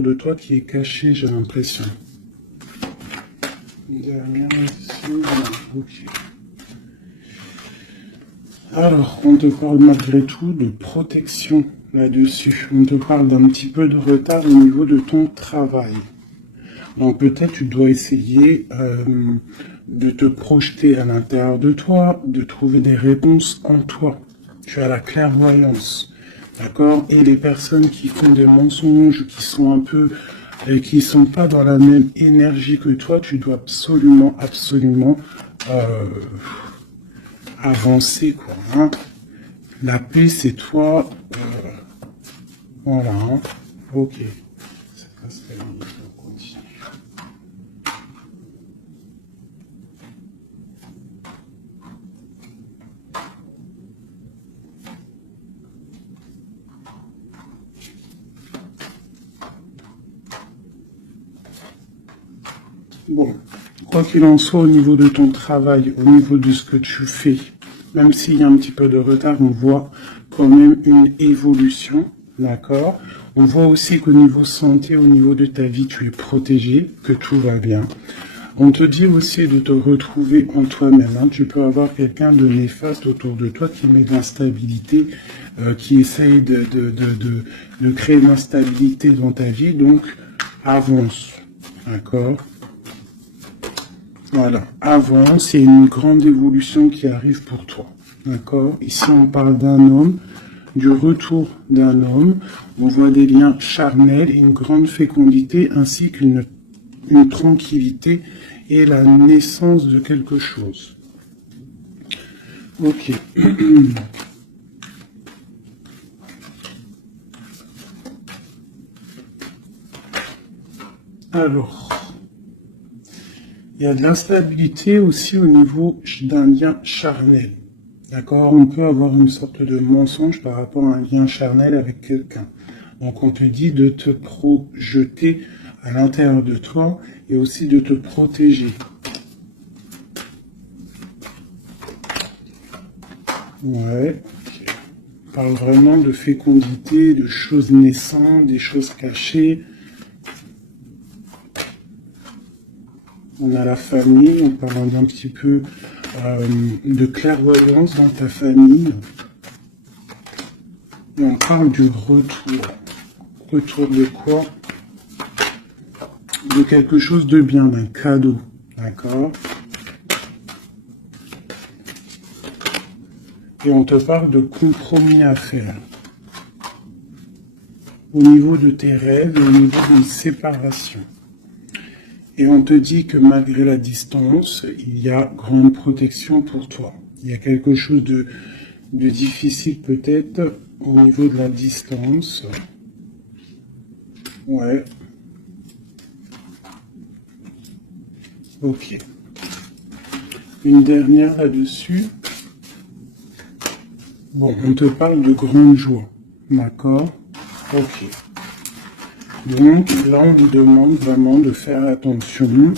de toi qui est caché, j'ai l'impression. Dernière ici, ok. Alors, on te parle malgré tout de protection là-dessus. On te parle d'un petit peu de retard au niveau de ton travail. Donc peut-être tu dois essayer de te projeter à l'intérieur de toi, de trouver des réponses en toi. Tu as la clairvoyance, d'accord? Et les personnes qui font des mensonges, qui sont un peu, qui sont pas dans la même énergie que toi, tu dois absolument avancer, quoi. Hein. La paix, c'est toi. Voilà. Hein. Ok. C'est pas ce qu'elle dit. On continue. Bon, quoi qu'il en soit, au niveau de ton travail, au niveau de ce que tu fais, même s'il y a un petit peu de retard, on voit quand même une évolution, d'accord? On voit aussi qu'au niveau santé, au niveau de ta vie, tu es protégé, que tout va bien. On te dit aussi de te retrouver en toi-même. Hein. Tu peux avoir quelqu'un de néfaste autour de toi qui met de l'instabilité, qui essaye de créer de l'instabilité dans ta vie, donc avance, d'accord? Voilà, avance, il y a une grande évolution qui arrive pour toi. D'accord? Ici, on parle d'un homme, du retour d'un homme. On voit des liens charnels, une grande fécondité, ainsi qu'une tranquillité et la naissance de quelque chose. Ok. Alors. Il y a de l'instabilité aussi au niveau d'un lien charnel. D'accord? On peut avoir une sorte de mensonge par rapport à un lien charnel avec quelqu'un. Donc on te dit de te projeter à l'intérieur de toi et aussi de te protéger. Ouais. On parle vraiment de fécondité, de choses naissantes, des choses cachées. On a la famille, on parle d'un petit peu de clairvoyance dans ta famille. Et on parle du retour. Retour de quoi? De quelque chose de bien, d'un cadeau. D'accord? Et on te parle de compromis à faire. Au niveau de tes rêves et au niveau d'une séparation. Et on te dit que malgré la distance, il y a grande protection pour toi. Il y a quelque chose de difficile peut-être au niveau de la distance. Ouais. Ok. Une dernière là-dessus. Bon, on te parle de grande joie. D'accord? Ok. Donc là, on vous demande vraiment de faire attention.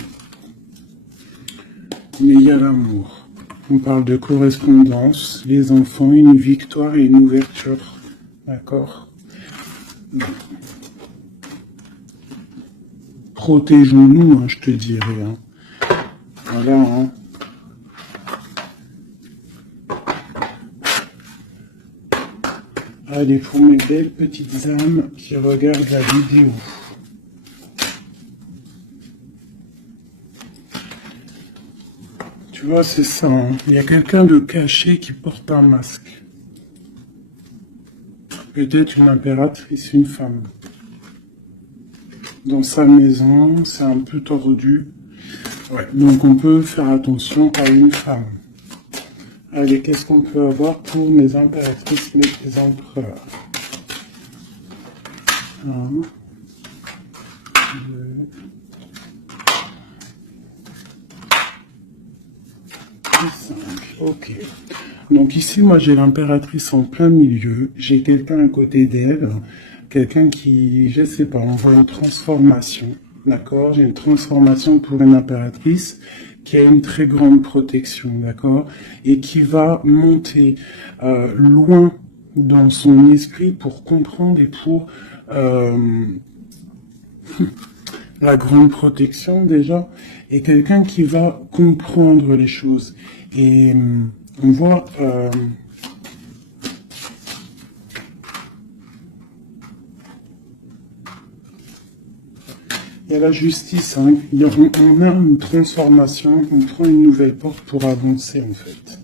Mais il y a l'amour. On parle de correspondance, les enfants, une victoire et une ouverture. D'accord? Protégeons-nous, hein, je te dirais. Hein. Voilà. Hein. Allez, pour mes belles petites âmes qui regardent la vidéo. Tu vois, c'est ça. Hein. Il y a quelqu'un de caché qui porte un masque. Peut-être une impératrice, une femme. Dans sa maison, c'est un peu tordu. Ouais. Donc on peut faire attention à une femme. Allez, qu'est-ce qu'on peut avoir pour mes impératrices, mes empereurs? 1, 2, 5. Ok. Donc ici, moi, j'ai l'impératrice en plein milieu. J'ai quelqu'un à côté d'elle. Quelqu'un qui, je sais pas, on voit une transformation. D'accord? J'ai une transformation pour une impératrice qui a une très grande protection, d'accord? Et qui va monter loin dans son esprit pour comprendre et pour La grande protection, déjà, est quelqu'un qui va comprendre les choses. Et on voit... il y a la justice, hein. On a une transformation, on prend une nouvelle porte pour avancer, en fait.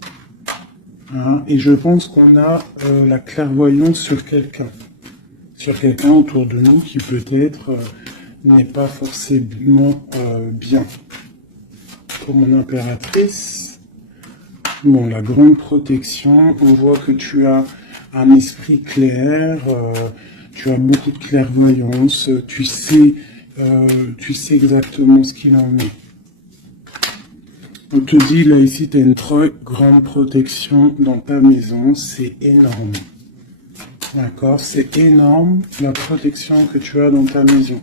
Hein, et je pense qu'on a la clairvoyance sur quelqu'un autour de nous qui peut-être n'est pas forcément bien. Pour mon impératrice, bon, la grande protection, on voit que tu as un esprit clair, tu as beaucoup de clairvoyance, tu sais exactement ce qu'il en est. On te dit, là, ici, tu as une très grande protection dans ta maison. C'est énorme. D'accord? C'est énorme, la protection que tu as dans ta maison.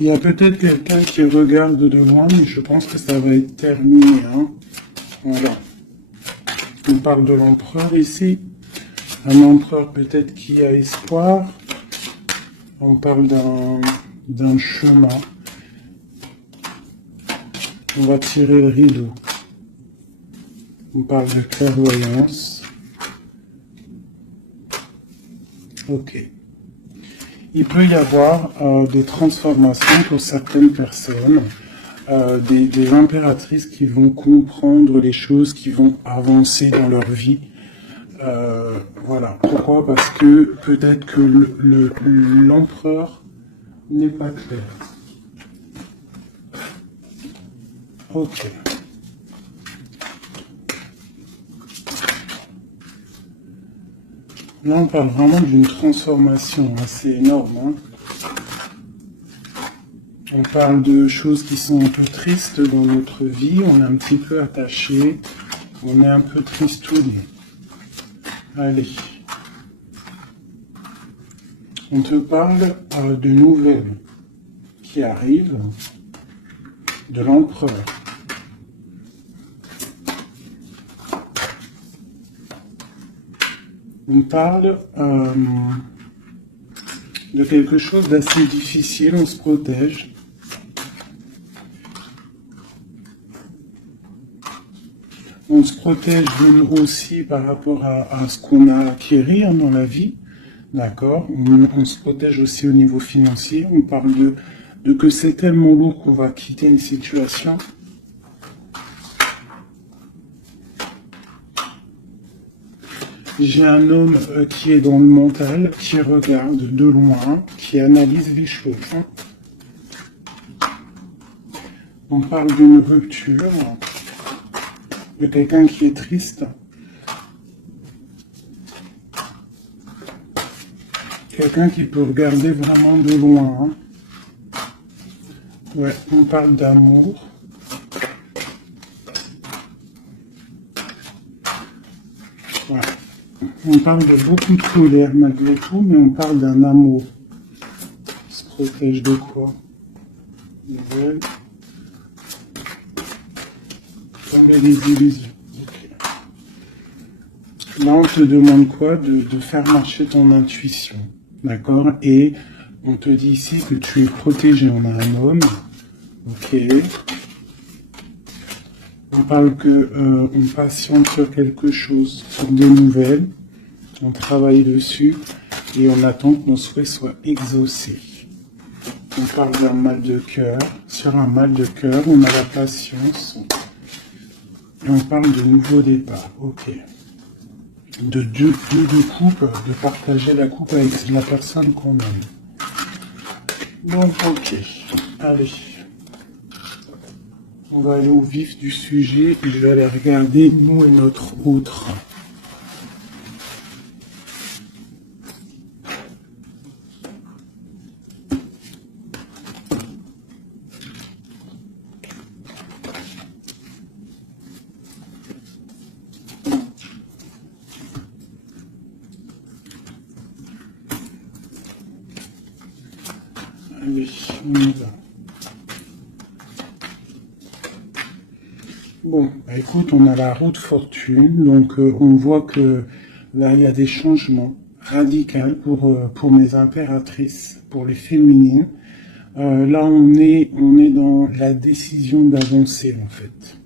Il y a peut-être quelqu'un qui regarde de loin, mais je pense que ça va être terminé. Hein? Voilà. On parle de l'empereur ici. Un empereur peut-être qui a espoir. On parle d'un chemin. On va tirer le rideau. On parle de clairvoyance. Ok. Il peut y avoir des transformations pour certaines personnes, des impératrices qui vont comprendre les choses, qui vont avancer dans leur vie. Voilà. Pourquoi? Parce que peut-être que l'empereur n'est pas clair. Ok. Là, on parle vraiment d'une transformation assez énorme. Hein. On parle de choses qui sont un peu tristes dans notre vie. On est un petit peu attaché. On est un peu tristouné. Allez. On te parle de nouvelles qui arrivent de l'empereur. On parle de quelque chose d'assez difficile, on se protège. On se protège aussi par rapport à ce qu'on a acquis dans la vie. D'accord? On se protège aussi au niveau financier. On parle de que c'est tellement lourd qu'on va quitter une situation. J'ai un homme qui est dans le mental, qui regarde de loin, qui analyse les choses. On parle d'une rupture, de quelqu'un qui est triste. Quelqu'un qui peut regarder vraiment de loin. Ouais, on parle d'amour. Ouais. On parle de beaucoup de colère malgré tout, mais on parle d'un amour. Il se protège de quoi? Nouvelle. Tomber les illusions. Okay. Là, on te demande quoi? De faire marcher ton intuition. D'accord? Et on te dit ici que tu es protégé. On a un homme. Ok. On parle que on patiente sur quelque chose, sur des nouvelles. On travaille dessus et on attend que nos souhaits soient exaucés. On parle d'un mal de cœur. Sur un mal de cœur, on a la patience. Et on parle de nouveau départ. Ok. De couple, de partager la coupe avec la personne qu'on aime. Donc, ok. Allez. On va aller au vif du sujet et je vais aller regarder nous et notre autre. Allez, on y va. Bon, bah écoute, on a la roue de fortune, donc on voit que là, il y a des changements radicaux pour mes impératrices, pour les féminines. Là, on est dans la décision d'avancer, en fait.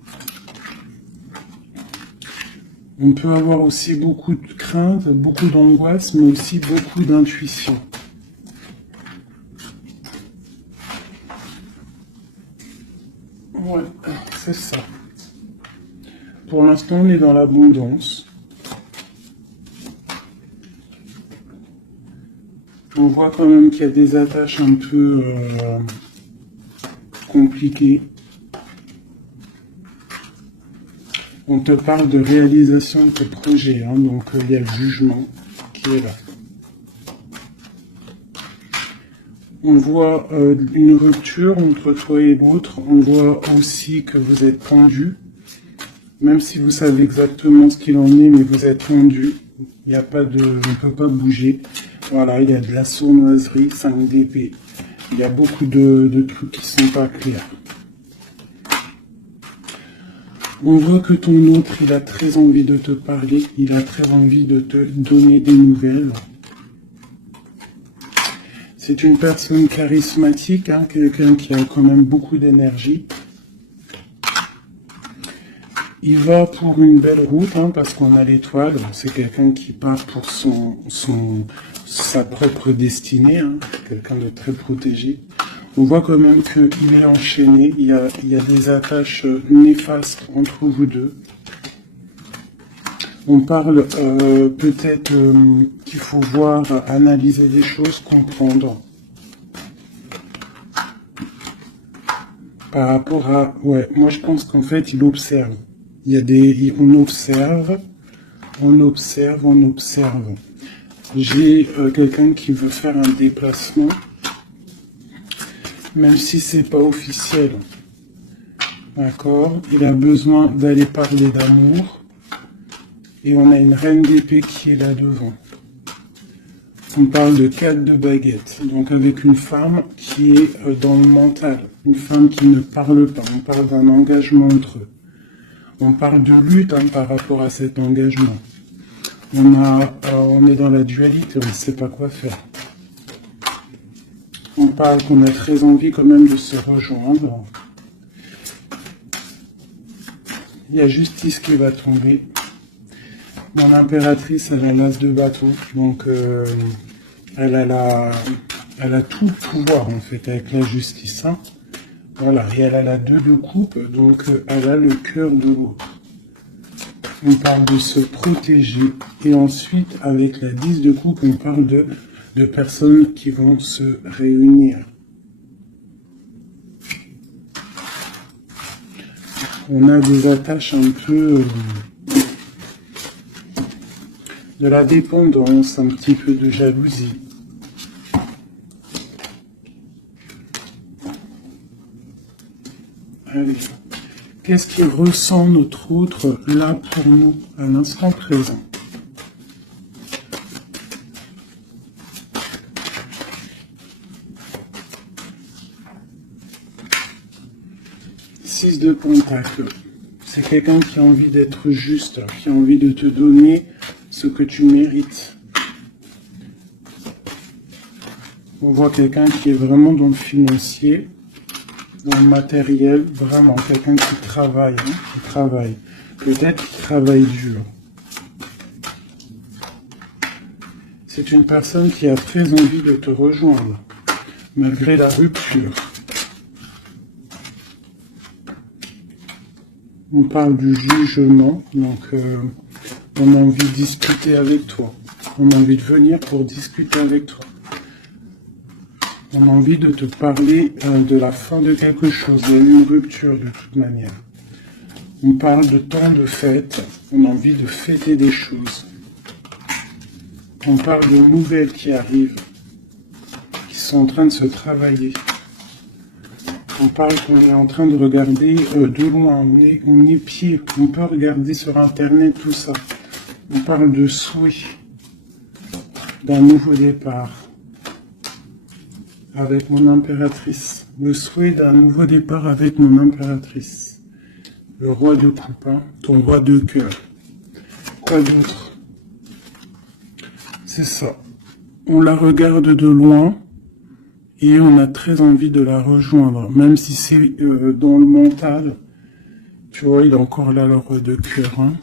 On peut avoir aussi beaucoup de crainte, beaucoup d'angoisse, mais aussi beaucoup d'intuition. Ouais, c'est ça. Pour l'instant, on est dans l'abondance. On voit quand même qu'il y a des attaches un peu compliquées. On te parle de réalisation de tes projets, hein, donc il y a le jugement qui est là. On voit une rupture entre toi et l'autre. On voit aussi que vous êtes tendu. Même si vous savez exactement ce qu'il en est, mais vous êtes tendu. Il n'y a pas de... On ne peut pas bouger. Voilà, il y a de la sournoiserie, 5 d'épée. Il y a beaucoup de trucs qui sont pas clairs. On voit que ton autre, il a très envie de te parler. Il a très envie de te donner des nouvelles. C'est une personne charismatique, hein, quelqu'un qui a quand même beaucoup d'énergie. Il va pour une belle route, hein, parce qu'on a l'étoile. C'est quelqu'un qui part pour sa propre destinée, hein, quelqu'un de très protégé. On voit quand même qu'il est enchaîné. Il y a des attaches néfastes entre vous deux. On parle peut-être qu'il faut voir, analyser des choses, comprendre. Par rapport à... Ouais, moi je pense qu'en fait, il observe. Il y a des... On observe, on observe, on observe. J'ai quelqu'un qui veut faire un déplacement, même si c'est pas officiel. D'accord? Il a besoin d'aller parler d'amour. Et on a une reine d'épée qui est là devant. On parle de 4 de baguettes. Donc avec une femme qui est dans le mental. Une femme qui ne parle pas. On parle d'un engagement entre eux. On parle de lutte, hein, par rapport à cet engagement. On est dans la dualité, on ne sait pas quoi faire. On parle qu'on a très envie quand même de se rejoindre. Il y a justice qui va tomber. Mon impératrice, elle a l'as de bâton, donc elle a tout le pouvoir en fait avec la justice. Hein. Voilà, et elle a la 2 de coupe, donc elle a le cœur de l'autre. On parle de se protéger, et ensuite avec la 10 de coupe, on parle de personnes qui vont se réunir. On a des attaches un peu... de la dépendance, un petit peu de jalousie. Allez. Qu'est-ce qu'il ressent notre autre là pour nous, à l'instant présent? Six de Pentacle. C'est quelqu'un qui a envie d'être juste, qui a envie de te donner ce que tu mérites. On voit quelqu'un qui est vraiment dans le financier, dans le matériel, vraiment quelqu'un qui travaille, hein, qui travaille. Peut-être qu'il travaille dur. C'est une personne qui a très envie de te rejoindre, malgré la rupture. On parle du jugement, donc on a envie de discuter avec toi. On a envie de venir pour discuter avec toi. On a envie de te parler de la fin de quelque chose, il y a eu une rupture de toute manière. On parle de temps de fête, on a envie de fêter des choses. On parle de nouvelles qui arrivent, qui sont en train de se travailler. On parle qu'on est en train de regarder de loin, on est pied, on peut regarder sur internet tout ça. On parle de souhait, d'un nouveau départ. Avec mon impératrice. Le souhait d'un nouveau départ avec mon impératrice. Le roi de coupe, hein, ton roi de cœur. Quoi d'autre? C'est ça. On la regarde de loin et on a très envie de la rejoindre, même si c'est dans le mental. Tu vois, il est encore là, le roi de cœur. Hein.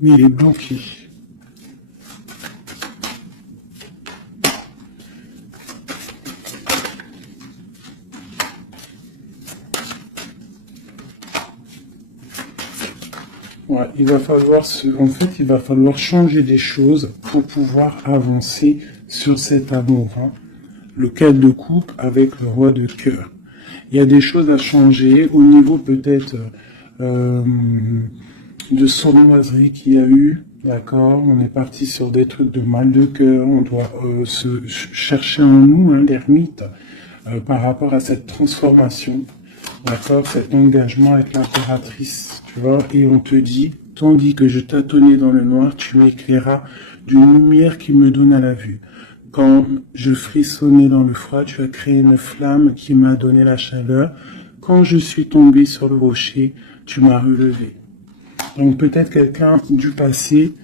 Mais il est bloqué. Ouais, il va falloir il va falloir changer des choses pour pouvoir avancer sur cet amour. Hein. Le 4 de coupe avec le roi de cœur. Il y a des choses à changer au niveau peut-être de sournoiserie qu'il y a eu. D'accord, on est parti sur des trucs de mal de cœur. On doit se chercher en nous, hein, l'ermite, par rapport à cette transformation. D'accord, cet engagement avec l'impératrice, tu vois, et on te dit, tandis que je tâtonnais dans le noir, tu m'éclairas d'une lumière qui me donne à la vue. Quand je frissonnais dans le froid, tu as créé une flamme qui m'a donné la chaleur. Quand je suis tombé sur le rocher, tu m'as relevé. Donc peut-être quelqu'un du passé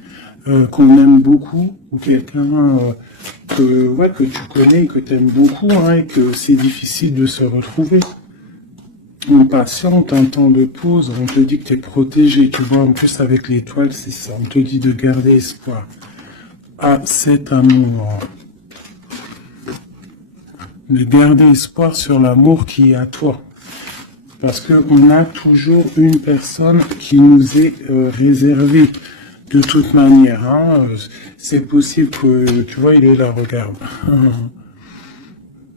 qu'on aime beaucoup, ou quelqu'un que tu connais et que tu aimes beaucoup, hein, et que c'est difficile de se retrouver. On patiente un temps de pause, on te dit que tu es protégé, tu vois, en plus avec l'étoile, c'est ça, on te dit de garder espoir à cet amour. De garder espoir sur l'amour qui est à toi. Parce qu'on a toujours une personne qui nous est réservée. De toute manière, hein, c'est possible que, tu vois, il est là, regarde.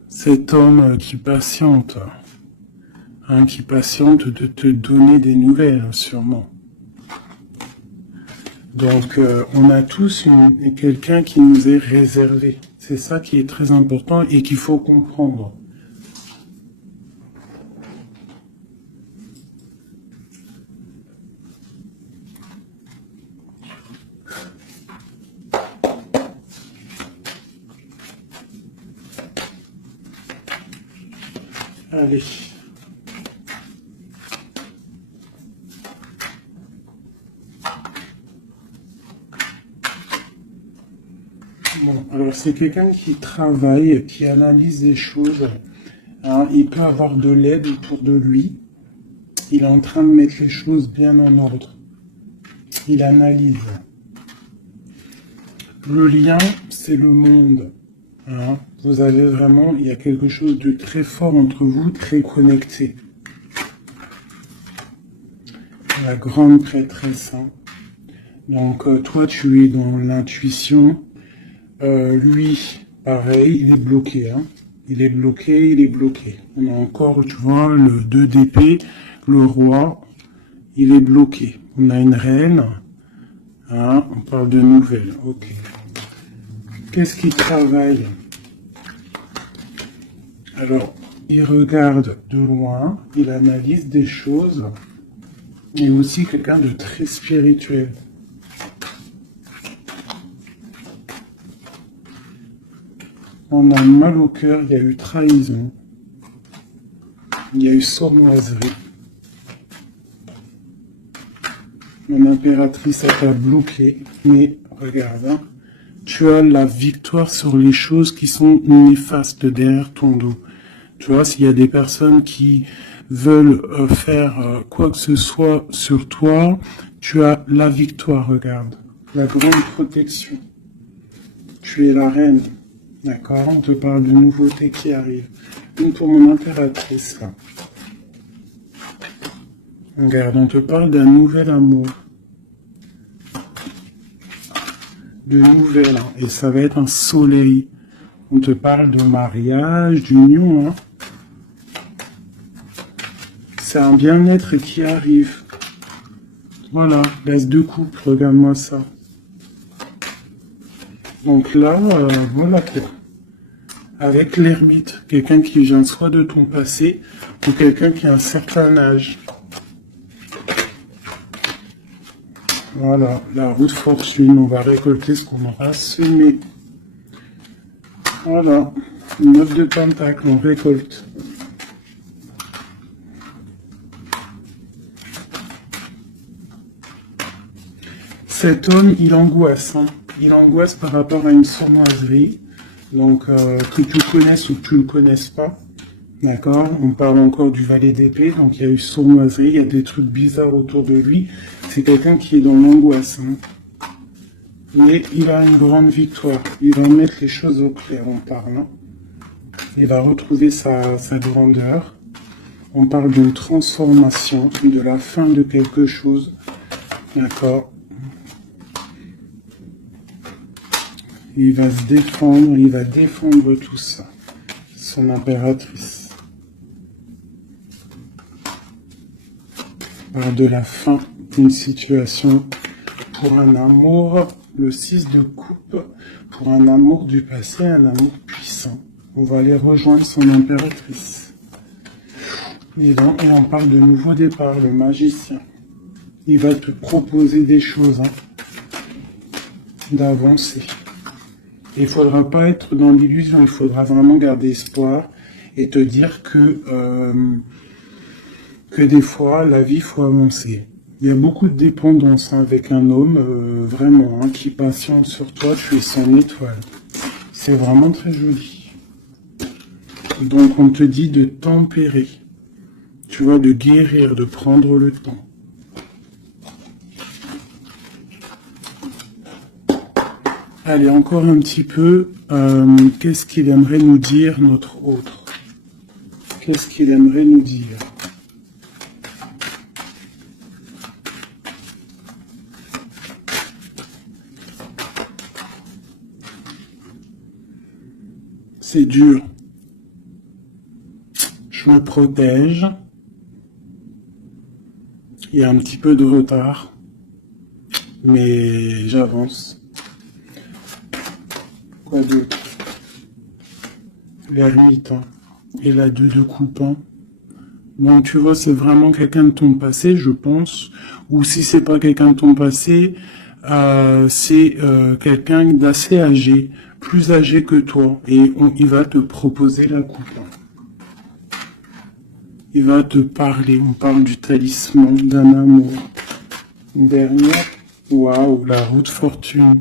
Cet homme qui patiente. Qui patiente de te donner des nouvelles, sûrement. Donc, on a tous quelqu'un qui nous est réservé. C'est ça qui est très important et qu'il faut comprendre. Allez. Bon, alors c'est quelqu'un qui travaille, qui analyse les choses. Hein, il peut avoir de l'aide autour de lui. Il est en train de mettre les choses bien en ordre. Il analyse. Le lien, c'est le monde. Hein, vous avez vraiment, il y a quelque chose de très fort entre vous, très connecté. La grande prêtresse. Hein. Donc toi, tu es dans l'intuition. Lui, pareil, il est bloqué. Hein. Il est bloqué. On a encore, tu vois, le 2 d'épée, le roi, il est bloqué. On a une reine. Hein, on parle de nouvelles. Ok. Qu'est-ce qu'il travaille? Alors, il regarde de loin, il analyse des choses. Il est aussi quelqu'un de très spirituel. On a mal au cœur, il y a eu trahison, il y a eu sournoiserie. Mon impératrice a t'a bloqué, mais regarde, hein, tu as la victoire sur les choses qui sont néfastes derrière ton dos. Tu vois, s'il y a des personnes qui veulent faire quoi que ce soit sur toi, tu as la victoire, regarde, la grande protection. Tu es la reine. D'accord, on te parle de nouveautés qui arrivent. Une pour mon impératrice, là. Regarde, on te parle d'un nouvel amour. De nouvelle, hein, et ça va être un soleil. On te parle de mariage, d'union, hein. C'est un bien-être qui arrive. Voilà, l'as de couple, regarde-moi ça. Donc là, voilà quoi. Avec l'ermite, quelqu'un qui vient soit de ton passé, ou quelqu'un qui a un certain âge. Voilà, la roue de fortune, on va récolter ce qu'on aura semé. Voilà, 9 de pentacle, on récolte. Cet homme, il angoisse. Hein. Il angoisse par rapport à une sournoiserie. Donc, que tu connaisses ou que tu ne le connaisses pas. D'accord? On parle encore du valet d'épée. Donc, il y a eu sournoiserie, il y a des trucs bizarres autour de lui. C'est quelqu'un qui est dans l'angoisse. Hein. Mais il a une grande victoire. Il va mettre les choses au clair en parlant. Il va retrouver sa grandeur. On parle d'une transformation, de la fin de quelque chose. D'accord? Il va se défendre, il va défendre tout ça. Son impératrice. On parle de la fin d'une situation pour un amour. Le 6 de coupe, pour un amour du passé, un amour puissant. On va aller rejoindre son impératrice. Et on parle de nouveau départ, le magicien. Il va te proposer des choses, hein, d'avancer. Il ne faudra pas être dans l'illusion, il faudra vraiment garder espoir et te dire que des fois, la vie, il faut avancer. Il y a beaucoup de dépendance, hein, avec un homme, vraiment, hein, qui patiente sur toi, tu es son étoile. C'est vraiment très joli. Donc on te dit de tempérer, tu vois, de guérir, de prendre le temps. Allez, encore un petit peu, qu'est-ce qu'il aimerait nous dire, notre autre? Qu'est-ce qu'il aimerait nous dire? C'est dur. Je me protège. Il y a un petit peu de retard, mais j'avance. Quoi d'autre? L'ermite, hein, et la 2 de coupe. Hein. Donc tu vois, c'est vraiment quelqu'un de ton passé, je pense. Ou si c'est pas quelqu'un de ton passé, c'est quelqu'un d'assez âgé, plus âgé que toi, et il va te proposer la coupe. Il va te parler, on parle du talisman, d'un amour. Dernière, waouh, la roue de fortune.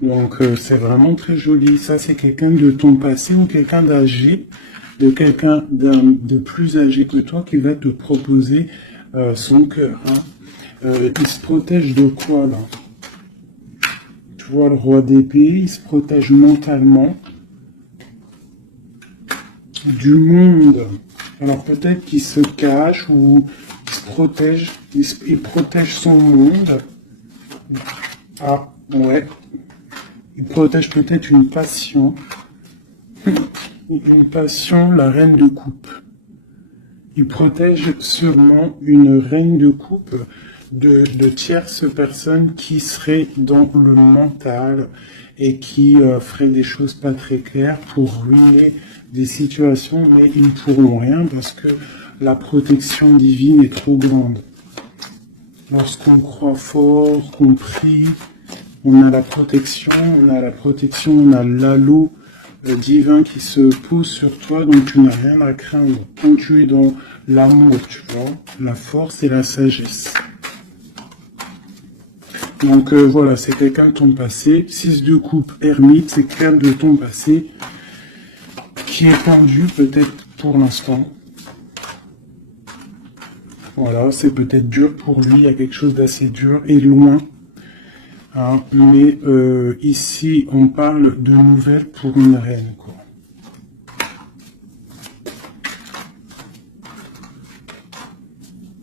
Donc c'est vraiment très joli. Ça, c'est quelqu'un de ton passé ou quelqu'un d'âgé, de quelqu'un de plus âgé que toi qui va te proposer son cœur. Hein. Il se protège de quoi là? Tu vois le roi d'épée, il se protège mentalement du monde. Alors peut-être qu'il se cache ou il se protège, il protège son monde. Ah ouais. Il protège peut-être une passion. Une passion, la reine de coupe. Il protège sûrement une reine de coupe de tierces personnes qui seraient dans le mental et qui feraient des choses pas très claires pour ruiner des situations, mais ils ne pourront rien parce que la protection divine est trop grande. Lorsqu'on croit fort, qu'on prie, on a la protection, on a l'halo divin qui se pose sur toi, donc tu n'as rien à craindre. Quand tu es dans l'amour, tu vois, la force et la sagesse. Donc voilà, c'est quelqu'un de ton passé. 6 de coupe, ermite, c'est quelqu'un de ton passé qui est tendu peut-être pour l'instant. Voilà, c'est peut-être dur pour lui, il y a quelque chose d'assez dur et loin. Hein, mais ici, on parle de nouvelles pour une reine, quoi.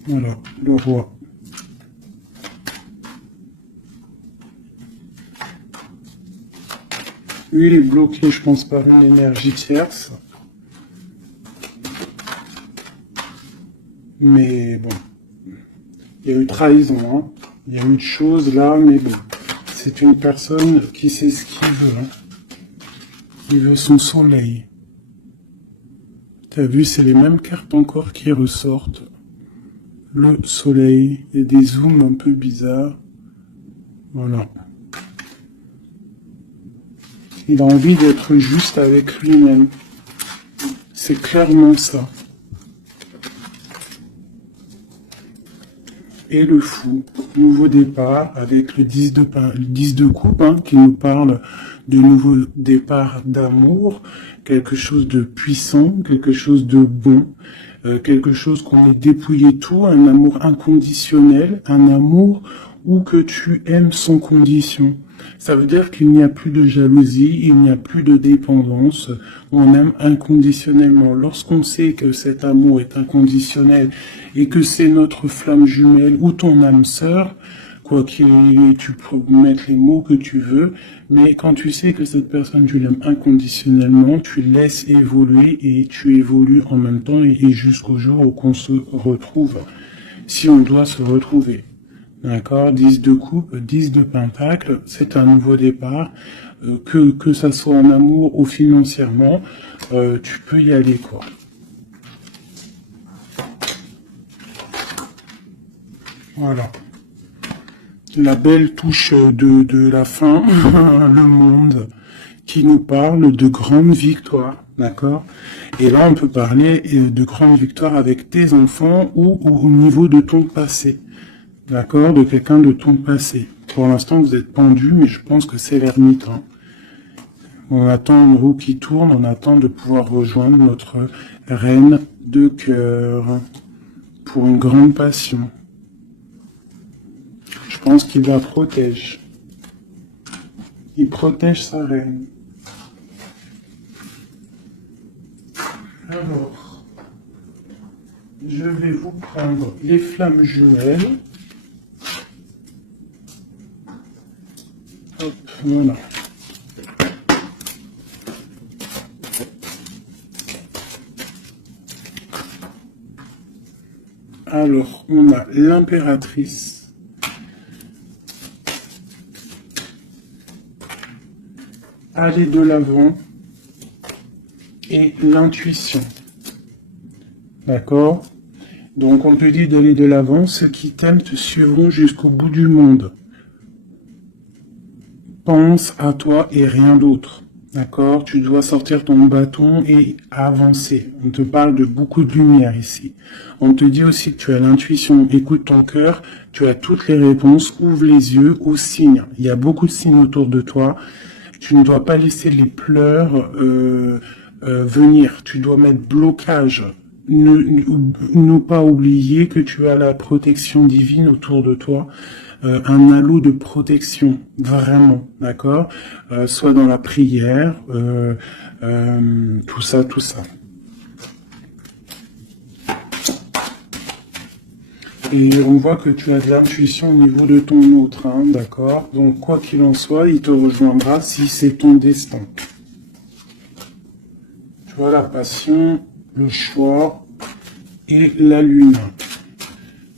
Voilà, le roi. Lui, il est bloqué, je pense, par une énergie tierce. Mais bon, il y a eu trahison, hein. Il y a eu de choses là, mais bon. C'est une personne qui sait ce qu'il veut. Hein. Il veut son soleil. T'as vu, c'est les mêmes cartes encore qui ressortent. Le soleil et des zooms un peu bizarres. Voilà. Il a envie d'être juste avec lui-même. C'est clairement ça. Et le fou, nouveau départ avec le 10 de coupe qui nous parle de nouveau départ d'amour, quelque chose de puissant, quelque chose de bon, quelque chose qu'on ait dépouillé tout, un amour inconditionnel, un amour où que tu aimes sans condition. Ça veut dire qu'il n'y a plus de jalousie, il n'y a plus de dépendance, on aime inconditionnellement. Lorsqu'on sait que cet amour est inconditionnel et que c'est notre flamme jumelle ou ton âme sœur, quoi qu'il tu peux mettre les mots que tu veux, mais quand tu sais que cette personne, tu l'aimes inconditionnellement, tu laisses évoluer et tu évolues en même temps et jusqu'au jour où on se retrouve, si on doit se retrouver. D'accord, 10 de coupe, 10 de pentacle, c'est un nouveau départ, que ça soit en amour ou financièrement, tu peux y aller, quoi. Voilà. La belle touche de la fin, le monde, qui nous parle de grandes victoires, d'accord? Et là, on peut parler de grandes victoires avec tes enfants ou au niveau de ton passé. D'accord, de quelqu'un de ton passé. Pour l'instant, vous êtes pendu, mais je pense que c'est l'ermite. On attend une roue qui tourne, on attend de pouvoir rejoindre notre reine de cœur pour une grande passion. Je pense qu'il la protège. Il protège sa reine. Alors, je vais vous prendre les flammes jumelles. Hop, voilà. Alors, on a l'impératrice. Aller de l'avant. Et l'intuition. D'accord? Donc, on te dit d'aller de l'avant. Ceux qui t'aiment te suivront jusqu'au bout du monde. Pense à toi et rien d'autre. D'accord? Tu dois sortir ton bâton et avancer. On te parle de beaucoup de lumière ici. On te dit aussi que tu as l'intuition. Écoute ton cœur. Tu as toutes les réponses. Ouvre les yeux aux signes. Il y a beaucoup de signes autour de toi. Tu ne dois pas laisser les pleurs venir. Tu dois mettre blocage. Ne pas oublier que tu as la protection divine autour de toi. Un halo de protection, vraiment, d'accord, soit dans la prière, tout ça. Et on voit que tu as de l'intuition au niveau de ton autre, d'accord. Donc quoi qu'il en soit, il te rejoindra si c'est ton destin. Tu vois la passion, le choix et la lune.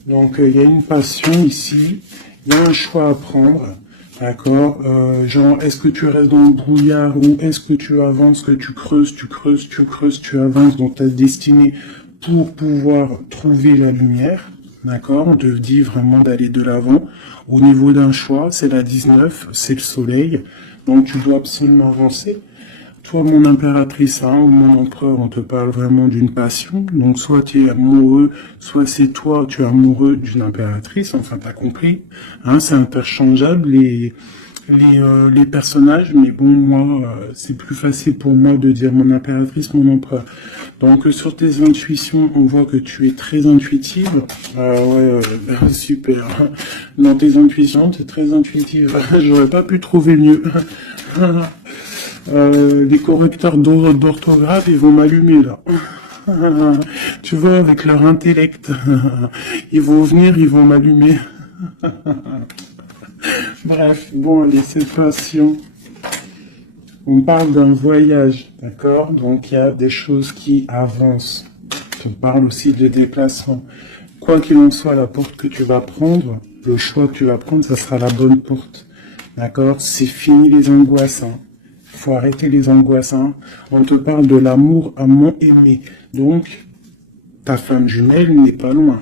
Donc il y a une passion ici. Il y a un choix à prendre, d'accord, genre, est-ce que tu restes dans le brouillard ou est-ce que tu avances, que tu creuses, tu avances dans ta destinée pour pouvoir trouver la lumière, d'accord, on te dit vraiment d'aller de l'avant. Au niveau d'un choix, c'est la 19, c'est le soleil, donc tu dois absolument avancer. Toi, mon impératrice, ou mon empereur, on te parle vraiment d'une passion. Donc, soit tu es amoureux, soit c'est toi, tu es amoureux d'une impératrice. Enfin, t'as compris. C'est interchangeable, les personnages. Mais bon, moi, c'est plus facile pour moi de dire mon impératrice, mon empereur. Donc, sur tes intuitions, on voit que tu es très intuitive. Super. Dans tes intuitions, tu es très intuitive. J'aurais pas pu trouver mieux. Les correcteurs d'orthographe, ils vont m'allumer là. Tu vois, avec leur intellect, ils vont venir, ils vont m'allumer. Bref, bon, allez, cette passion. On parle d'un voyage, d'accord? Donc il y a des choses qui avancent. On parle aussi de déplacement. Quoi qu'il en soit, la porte que tu vas prendre, le choix que tu vas prendre, ça sera la bonne porte. D'accord? C'est fini les angoisses. Faut arrêter les angoisses. On te parle de l'amour à mon aimé. Donc, ta femme jumelle n'est pas loin.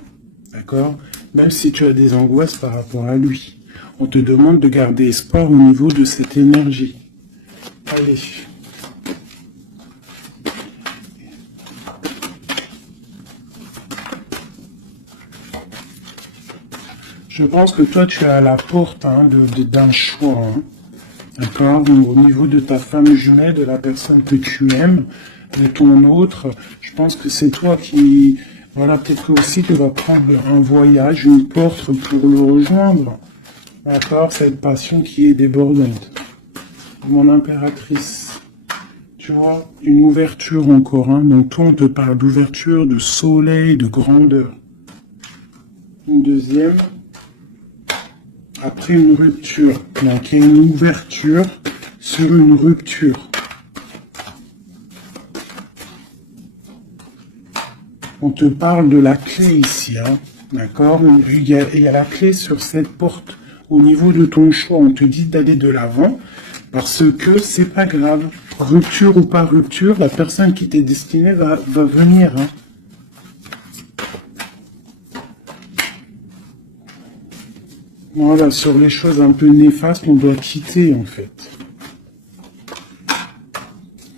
D'accord? Même si tu as des angoisses par rapport à lui. On te demande de garder espoir au niveau de cette énergie. Allez. Je pense que toi, tu es à la porte d'un choix. Hein. D'accord? Au niveau de ta femme jumelle, de la personne que tu aimes, de ton autre, je pense que c'est toi qui... Voilà, peut-être que aussi tu vas prendre un voyage, une porte pour le rejoindre. D'accord? Cette passion qui est débordante. Mon impératrice. Tu vois, une ouverture encore. Hein. Donc toi, on te parle d'ouverture, de soleil, de grandeur. Une deuxième. Après une rupture. Donc il y a une ouverture sur une rupture. On te parle de la clé ici. Hein. D'accord? Il y a la clé sur cette porte. Au niveau de ton choix, on te dit d'aller de l'avant. Parce que c'est pas grave. Rupture ou pas rupture, la personne qui t'est destinée va venir. Hein. Voilà, sur les choses un peu néfastes, on doit quitter en fait.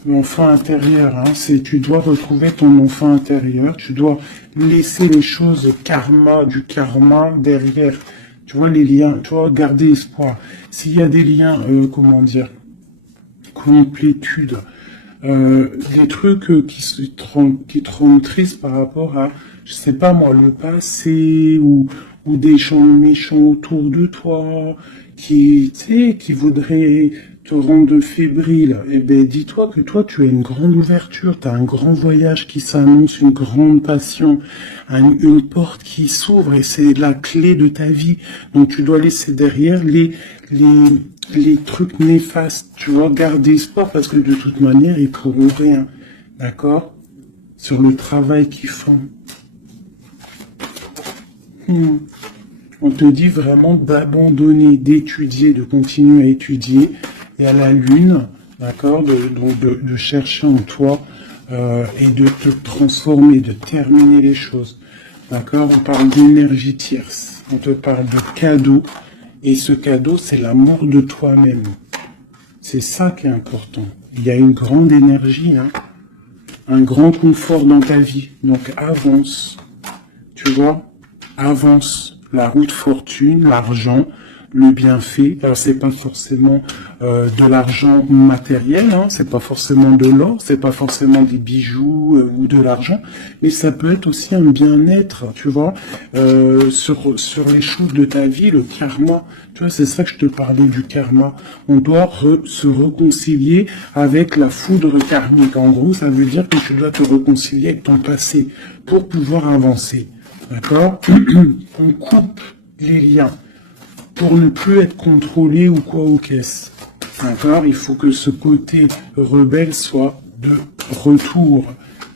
L'enfant intérieur, hein, tu dois retrouver ton enfant intérieur, tu dois laisser les choses du karma derrière. Tu vois, les liens, tu vois, garder espoir. S'il y a des liens, comment dire, complétude, des trucs qui te rendent triste par rapport à, je sais pas moi, le passé ou des gens méchants autour de toi qui, tu sais, qui voudraient te rendre fébrile. Eh ben, dis-toi que toi, tu as une grande ouverture, tu as un grand voyage qui s'annonce, une grande passion, une porte qui s'ouvre et c'est la clé de ta vie. Donc, tu dois laisser derrière les trucs néfastes, tu vois, garder espoir parce que de toute manière, ils pourront rien. D'accord? Sur le travail qu'ils font. On te dit vraiment d'abandonner, d'étudier, de continuer à étudier. Et à la lune, d'accord, de chercher en toi et de te transformer, de terminer les choses. D'accord? On parle d'énergie tierce. On te parle de cadeau. Et ce cadeau, c'est l'amour de toi-même. C'est ça qui est important. Il y a une grande énergie, hein, un grand confort dans ta vie. Donc avance. Tu vois? Avance. La route fortune, l'argent, le bienfait. Alors c'est pas forcément de l'argent matériel, hein, c'est pas forcément de l'or, c'est pas forcément des bijoux ou de l'argent, mais ça peut être aussi un bien-être, tu vois, sur les choses de ta vie, le karma. Tu vois, c'est ça que je te parlais du karma. On doit se réconcilier avec la foudre karmique. En gros, ça veut dire que tu dois te réconcilier avec ton passé pour pouvoir avancer. D'accord? On coupe les liens pour ne plus être contrôlé ou quoi ou qu'est-ce. D'accord? Il faut que ce côté rebelle soit de retour.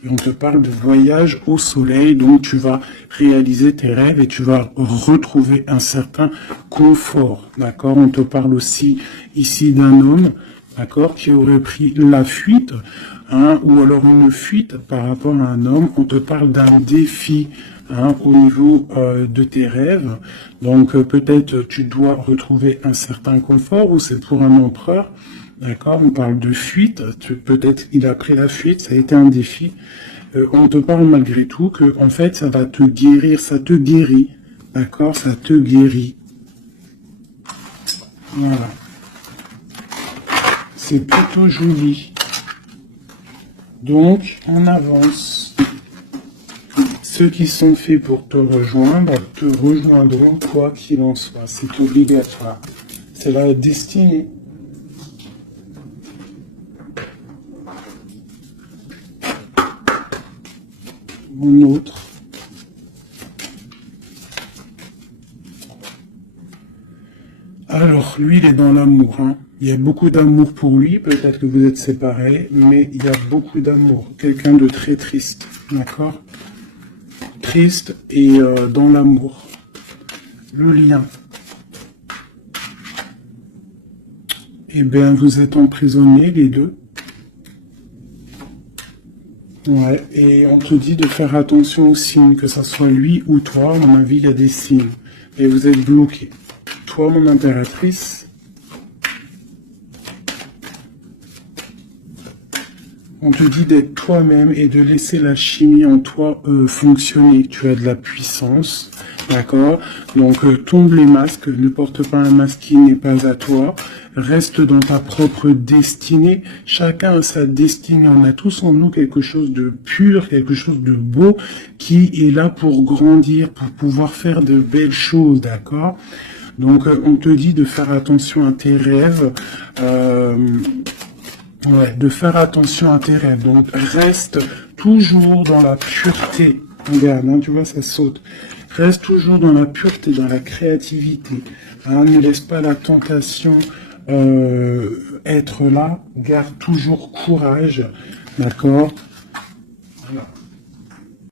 Et on te parle de voyage au soleil, donc tu vas réaliser tes rêves et tu vas retrouver un certain confort. D'accord? On te parle aussi ici d'un homme, d'accord, qui aurait pris la fuite, hein, ou alors une fuite par rapport à un homme. On te parle d'un défi. Hein, au niveau de tes rêves. Donc peut-être tu dois retrouver un certain confort ou c'est pour un empereur. D'accord, on parle de fuite. Peut-être il a pris la fuite, ça a été un défi. On te parle malgré tout que en fait ça va te guérir, ça te guérit. D'accord, ça te guérit. Voilà. C'est plutôt joli. Donc on avance. Ceux qui sont faits pour te rejoindront quoi qu'il en soit. C'est obligatoire. C'est la destinée. Mon autre. Alors, lui, il est dans l'amour. Hein. Il y a beaucoup d'amour pour lui. Peut-être que vous êtes séparés, mais il y a beaucoup d'amour. Quelqu'un de très triste. D'accord ? Triste et dans l'amour. Le lien. Eh bien, vous êtes emprisonnés, les deux. Ouais, et on te dit de faire attention aux signes, que ça soit lui ou toi. À mon avis, il y a des signes. Et vous êtes bloqués. Toi, mon impératrice. On te dit d'être toi-même et de laisser la chimie en toi fonctionner. Tu as de la puissance, d'accord? Donc tombe les masques, ne porte pas un masque qui n'est pas à toi. Reste dans ta propre destinée. Chacun a sa destinée. On a tous en nous quelque chose de pur, quelque chose de beau qui est là pour grandir, pour pouvoir faire de belles choses, d'accord? Donc on te dit de faire attention à tes rêves. Ouais, de faire attention à tes rêves. Donc, reste toujours dans la pureté. Regarde, hein, tu vois, ça saute. Reste toujours dans la pureté, dans la créativité. Hein, ne laisse pas la tentation être là. Garde toujours courage. D'accord? Voilà.